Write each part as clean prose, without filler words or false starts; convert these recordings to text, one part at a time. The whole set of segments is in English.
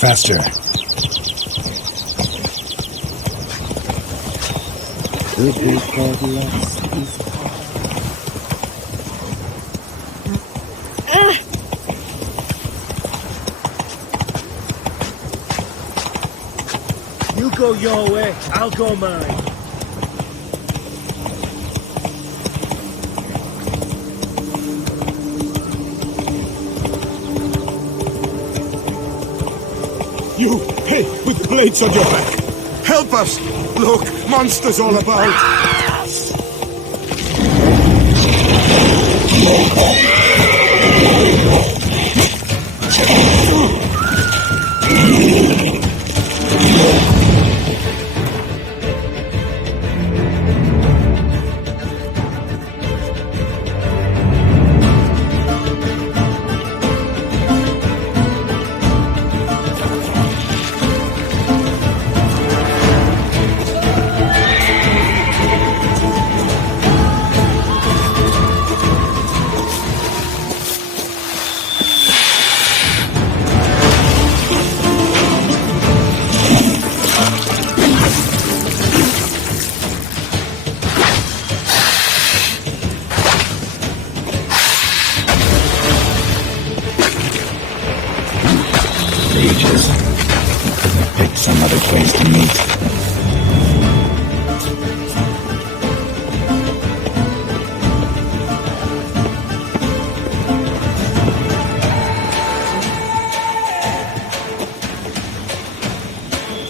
Faster. You go your way, I'll go mine. You, hey, with blades on your back. Help us! Look, monsters all about. Some other place to meet.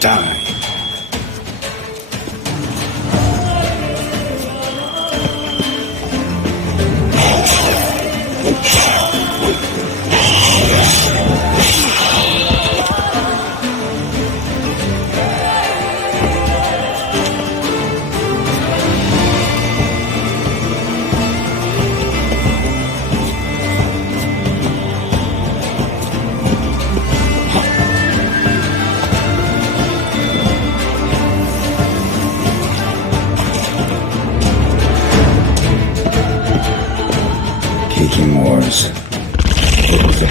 Die. Wars. It was a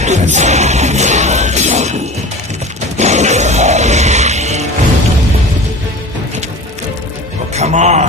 oh, come on!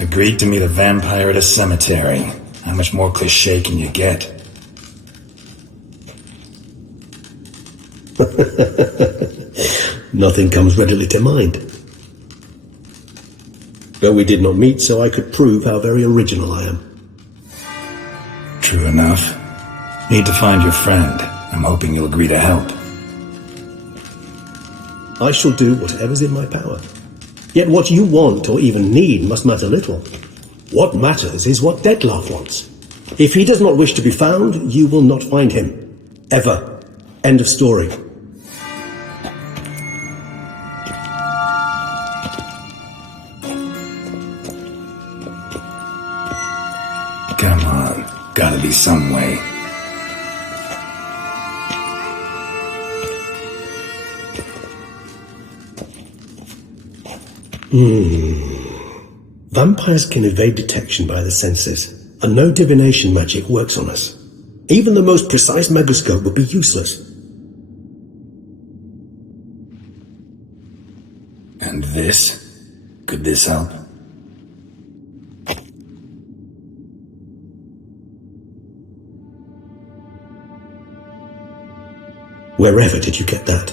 Agreed to meet a vampire at a cemetery. How much more cliché can you get? Nothing comes readily to mind. Though we did not meet, so I could prove how very original I am. True enough. Need to find your friend. I'm hoping you'll agree to help. I shall do whatever's in my power. Yet what you want or even need must matter little. What matters is what Dettlaff wants. If he does not wish to be found, you will not find him. Ever. End of story. Come on. Gotta be some way. Vampires can evade detection by the senses, and no divination magic works on us. Even the most precise megoscope would be useless. And Could this help? Wherever did you get that?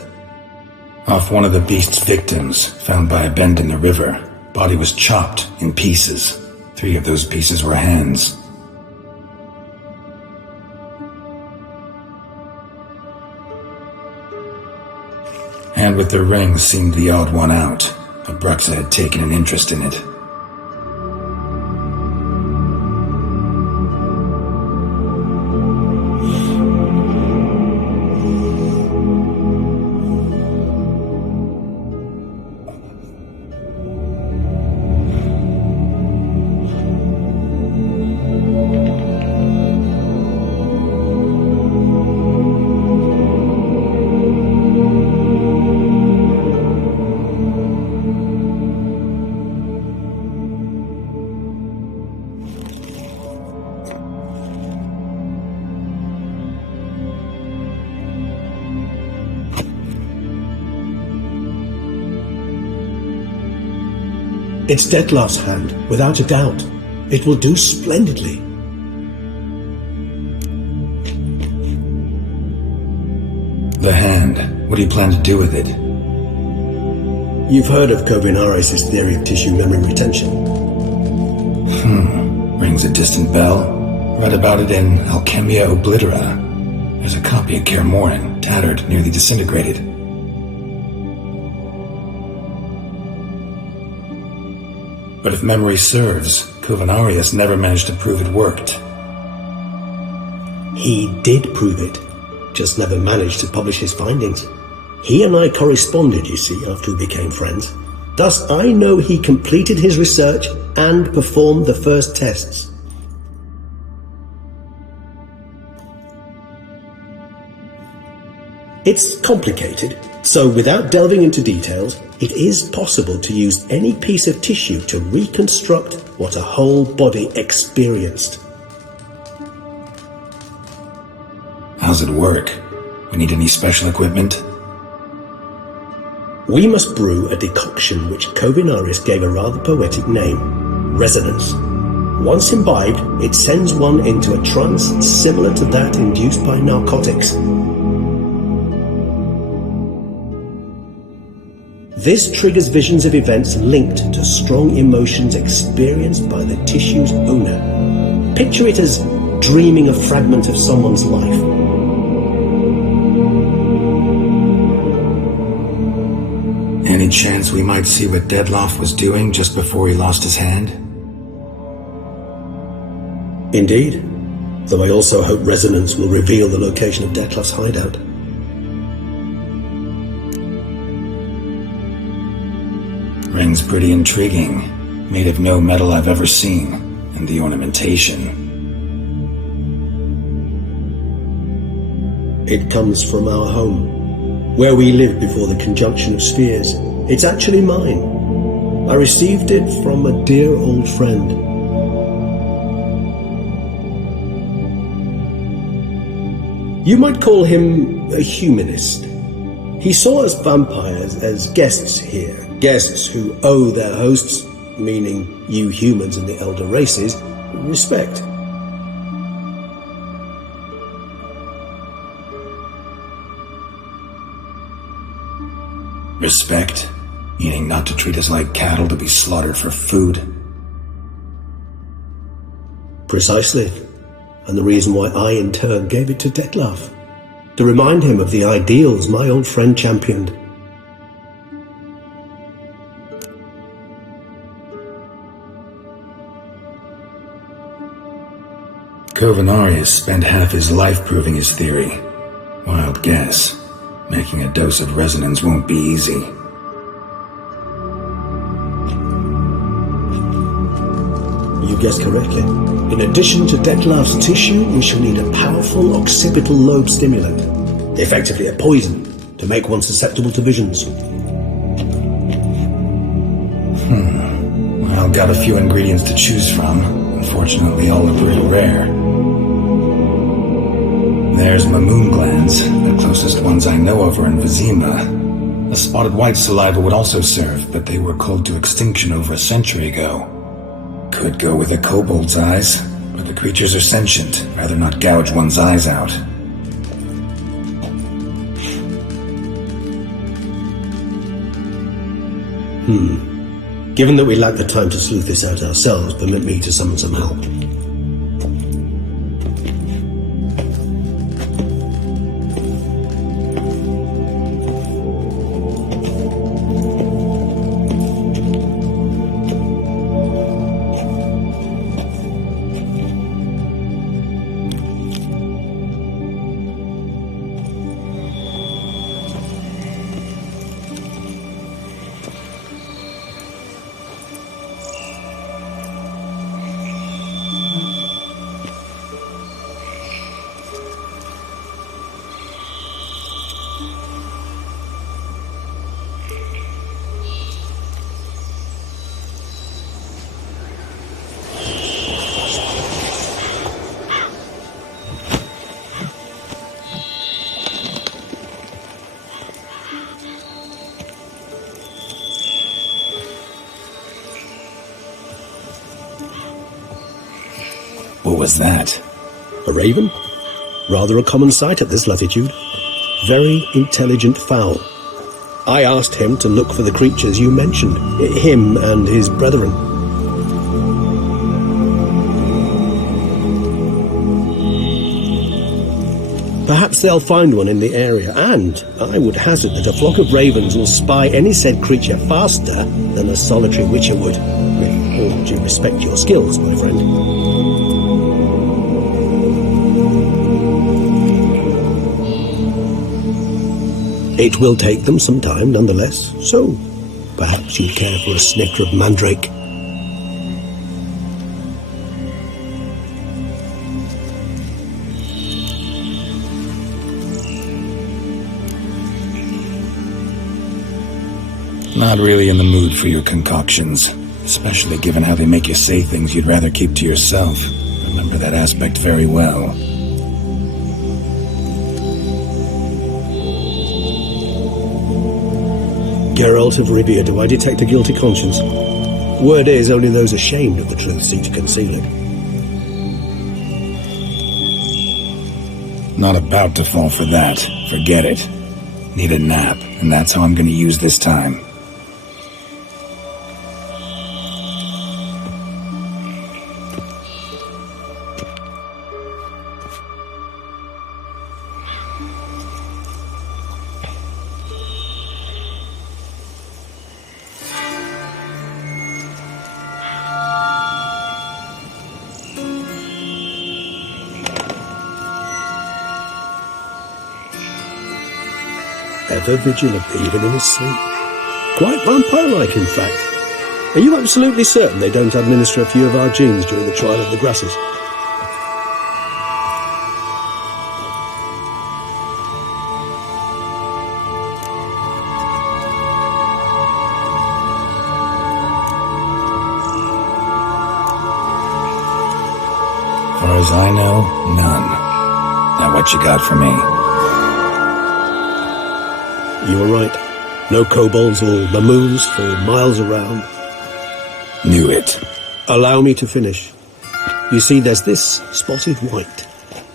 Off one of the beast's victims, found by a bend in the river. Body was chopped in pieces. 3 of those pieces were hands. Hand with the ring seemed the odd one out, but Bruxa had taken an interest in it. It's Detlef's hand, without a doubt. It will do splendidly. The hand. What do you plan to do with it? You've heard of Kovinaris' theory of tissue memory retention. Rings a distant bell. Read about it in Alchemia Oblitera. There's a copy of Kaer Morhen, tattered, nearly disintegrated. But if memory serves, Kovinaris never managed to prove it worked. He did prove it, just never managed to publish his findings. He and I corresponded, you see, after we became friends. Thus, I know he completed his research and performed the first tests. It's complicated, so without delving into details, it is possible to use any piece of tissue to reconstruct what a whole body experienced. How's it work? We need any special equipment? We must brew a decoction which Kovinaris gave a rather poetic name, resonance. Once imbibed, it sends one into a trance similar to that induced by narcotics. This triggers visions of events linked to strong emotions experienced by the tissue's owner. Picture it as dreaming a fragment of someone's life. Any chance we might see what Detlef was doing just before he lost his hand? Indeed, though I also hope resonance will reveal the location of Detlef's hideout. Ring's pretty intriguing. Made of no metal I've ever seen, and the ornamentation. It comes from our home, where we lived before the conjunction of spheres. It's actually mine. I received it from a dear old friend. You might call him a humanist. He saw us vampires as guests here, guests who owe their hosts, meaning you humans and the elder races, respect. Respect? Meaning not to treat us like cattle to be slaughtered for food? Precisely. And the reason why I in turn gave it to Detlef. To remind him of the ideals my old friend championed. Kovinaris spent half his life proving his theory. Wild guess. Making a dose of resonance won't be easy. You guessed correctly. In addition to Detlef's tissue, we shall need a powerful occipital lobe stimulant, effectively a poison, to make one susceptible to visions. Well, got a few ingredients to choose from. Unfortunately, all are pretty rare. There's my moon glands. The closest ones I know of are in Vizima. A spotted white saliva would also serve, but they were cold to extinction over a century ago. Could go with a kobold's eyes, but the creatures are sentient. Rather not gouge one's eyes out. Given that we lack the time to sleuth this out ourselves, permit me to summon some help. What was that? A raven? Rather a common sight at this latitude. Very intelligent fowl. I asked him to look for the creatures you mentioned, him and his brethren. Perhaps they'll find one in the area, and I would hazard that a flock of ravens will spy any said creature faster than a solitary witcher would. With all due respect to your skills, my friend. It will take them some time, nonetheless, so perhaps you'd care for a snicker of mandrake. Not really in the mood for your concoctions, especially given how they make you say things you'd rather keep to yourself. Remember that aspect very well. Geralt of Rivia, do I detect a guilty conscience? Word is, only those ashamed of the truth seek to conceal it. Not about to fall for that. Forget it. Need a nap, and that's how I'm going to use this time. Ever vigilant, even in his sleep. Quite vampire-like, in fact. Are you absolutely certain they don't administer a few of our genes during the trial of the grasses? As far as I know, none. Now what you got for me? You were right. No kobolds or mamoons for miles around. Knew it. Allow me to finish. You see, there's this spotted white.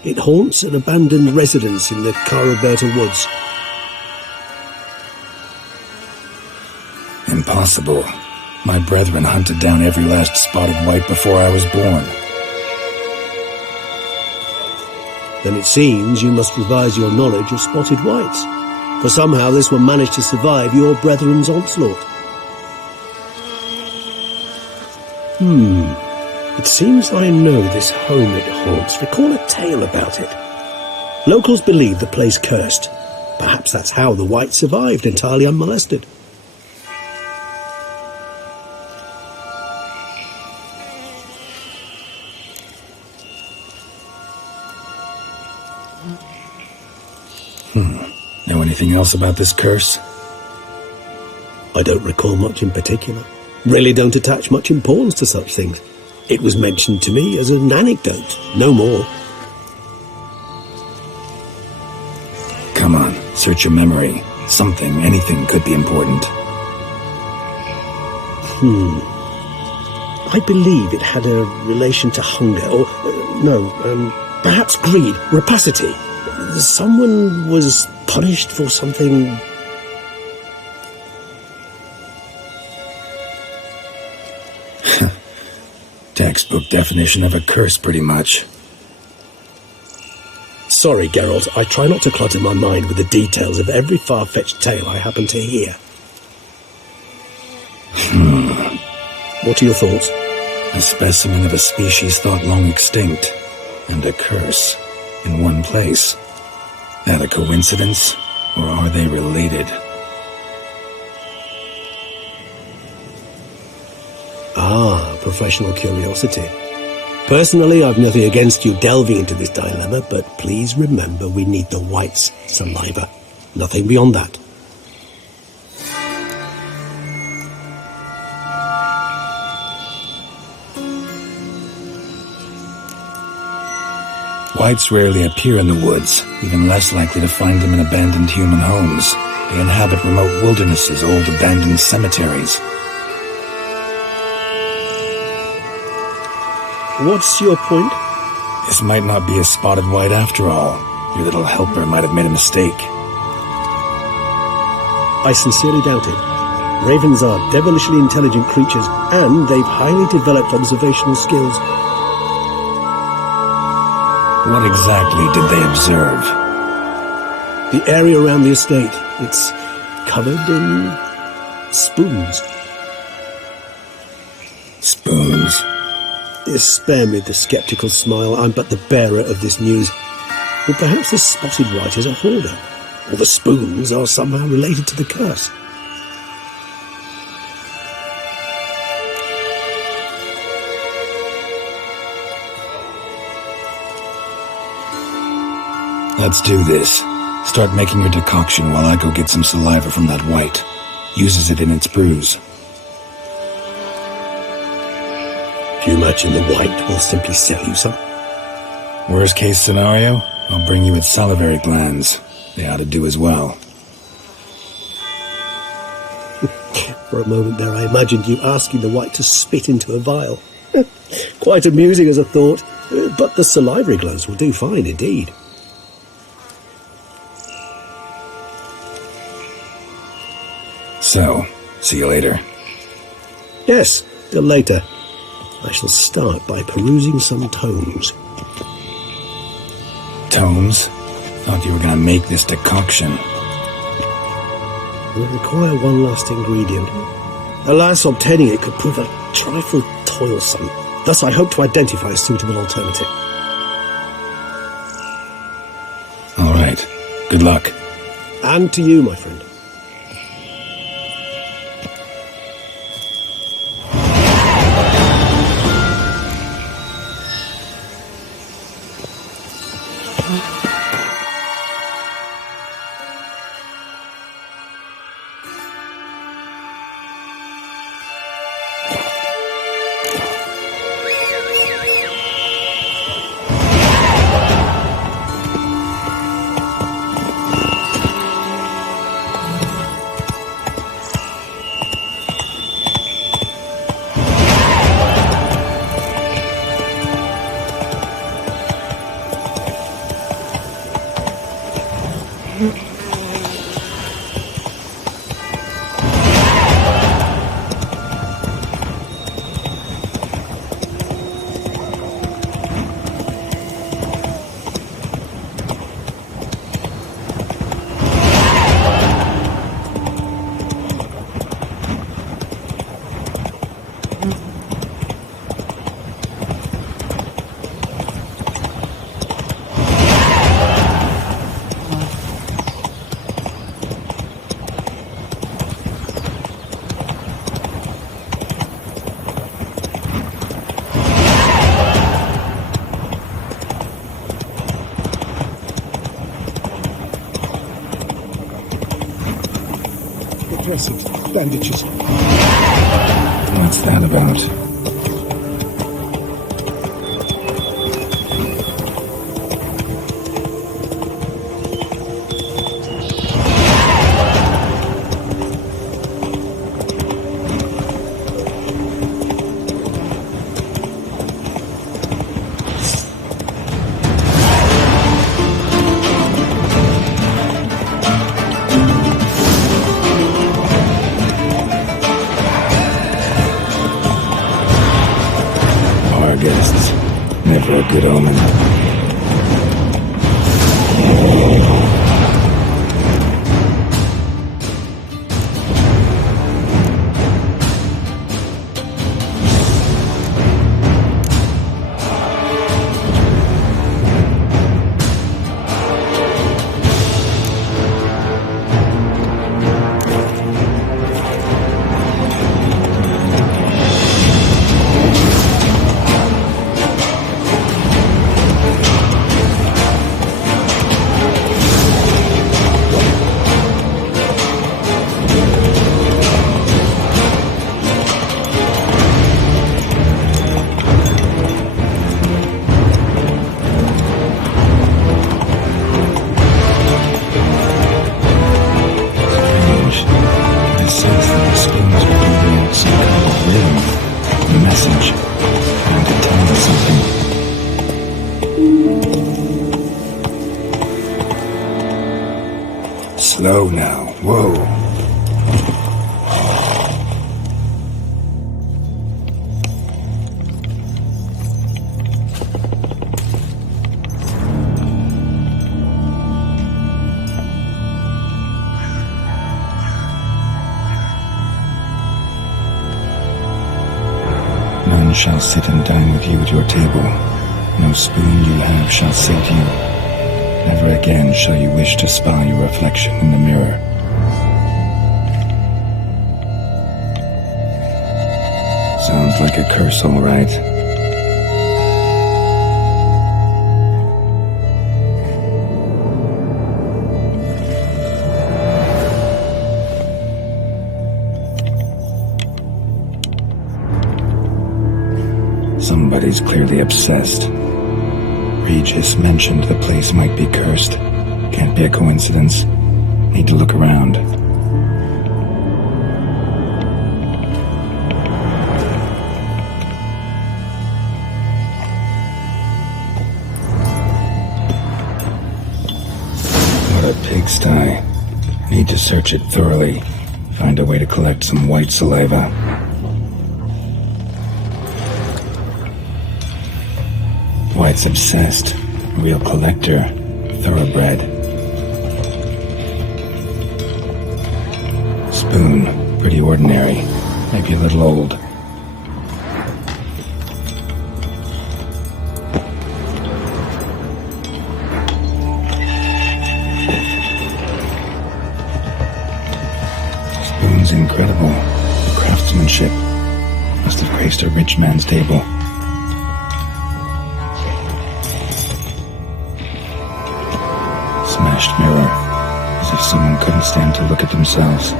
It haunts an abandoned residence in the Caraberta woods. Impossible. My brethren hunted down every last spotted white before I was born. Then it seems you must revise your knowledge of spotted whites. For somehow this one managed to survive your brethren's onslaught. It seems I know this home it haunts. Recall a tale about it. Locals believe the place cursed. Perhaps that's how the white survived entirely unmolested. Know anything else about this curse? I don't recall much in particular. Really don't attach much importance to such things. It was mentioned to me as an anecdote, no more. Come on, search your memory. Something, anything could be important. I believe it had a relation to hunger, or, perhaps greed, rapacity. Someone was punished for something. Textbook definition of a curse, pretty much. Sorry, Geralt, I try not to clutter my mind with the details of every far-fetched tale I happen to hear. What are your thoughts? A specimen of a species thought long extinct, and a curse, in one place. That a coincidence, or are they related? Professional curiosity. Personally, I've nothing against you delving into this dilemma, but please remember we need the white's saliva. Nothing beyond that. Whites rarely appear in the woods, even less likely to find them in abandoned human homes. They inhabit remote wildernesses, old abandoned cemeteries. What's your point? This might not be a spotted white after all. Your little helper might have made a mistake. I sincerely doubt it. Ravens are devilishly intelligent creatures, and they've highly developed observational skills. What exactly did they observe? The area around the estate. It's covered in spoons. Spoons? Spare me the sceptical smile. I'm but the bearer of this news. Or perhaps this spotted white is a hoarder. Or the spoons are somehow related to the curse. Let's do this. Start making your decoction while I go get some saliva from that white. Uses it in its brews. Do you imagine the white will simply sell you some? Worst case scenario, I'll bring you its salivary glands. They ought to do as well. For a moment there I imagined you asking the white to spit into a vial. Quite amusing as a thought, but the salivary glands will do fine indeed. So, see you later. Yes, till later. I shall start by perusing some tomes. Tomes? Thought you were gonna make this decoction. It will require one last ingredient. Alas, obtaining it could prove a trifle toilsome. Thus I hope to identify a suitable alternative. All right. Good luck. And to you, my friend. Dressings, bandages. What's that about? Never a good omen. Slow now. Whoa. None shall sit and dine with you at your table. No spoon you have shall sate you. Never again shall you wish to spy your reflection in the mirror. Sounds like a curse, all right. Somebody's clearly obsessed. Regis mentioned the place might be cursed. Can't be a coincidence. Need to look around. What a pigsty. Need to search it thoroughly. Find a way to collect some white saliva. White's obsessed. Real collector. Thoroughbred. Spoon. Pretty ordinary. Maybe a little old. Spoon's incredible. Craftsmanship. Must have graced a rich man's table. Smashed mirror, as if someone couldn't stand to look at themselves.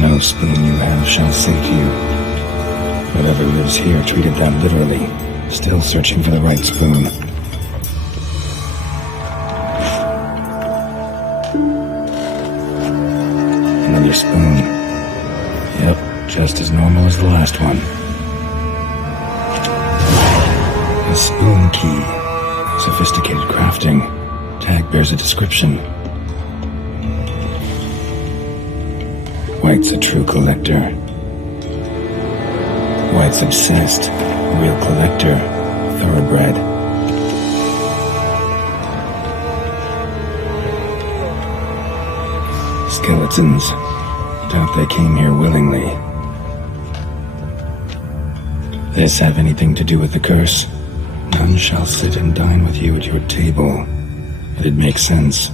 No spoon you have shall sate you. Whatever lives here treated that literally. Still searching for the right spoon. Another spoon. Yep, just as normal as the last one. A spoon key. Sophisticated crafting. Tag bears a description. White's a true collector. White's obsessed. Real collector. Thoroughbred. Skeletons. Doubt they came here willingly. This have anything to do with the curse? None shall sit and dine with you at your table. It'd make sense.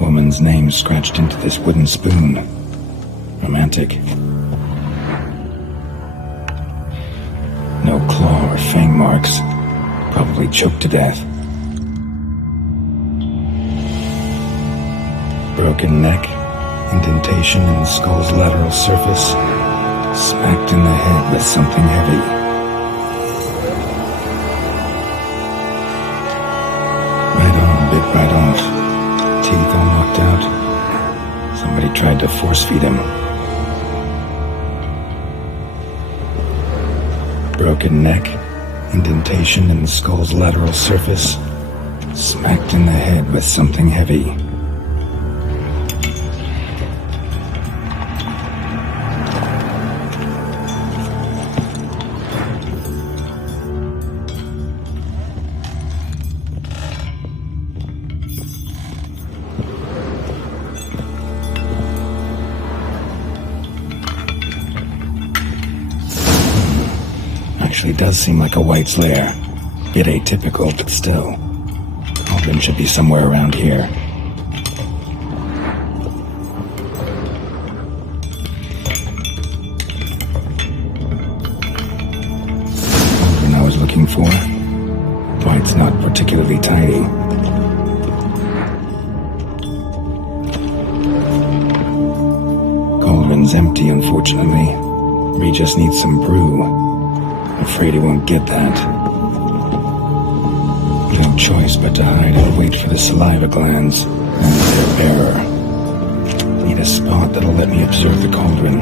Woman's name scratched into this wooden spoon. Romantic. fang marks. Probably choked to death. Broken neck, indentation in the skull's lateral surface, smacked in the head with something heavy. Right on, bit right off. Teeth all knocked out. Somebody tried to force feed him. Broken neck, indentation in the skull's lateral surface, smacked in the head with something heavy. Actually does seem like a White's lair. Bit atypical, but still. Cauldron should be somewhere around here. Cauldron I was looking for. White's not particularly tidy. Cauldron's empty, unfortunately. We just need some brew. Afraid he won't get that. No choice but to hide and wait for the saliva glands and their bearer. Need a spot that'll let me observe the cauldron.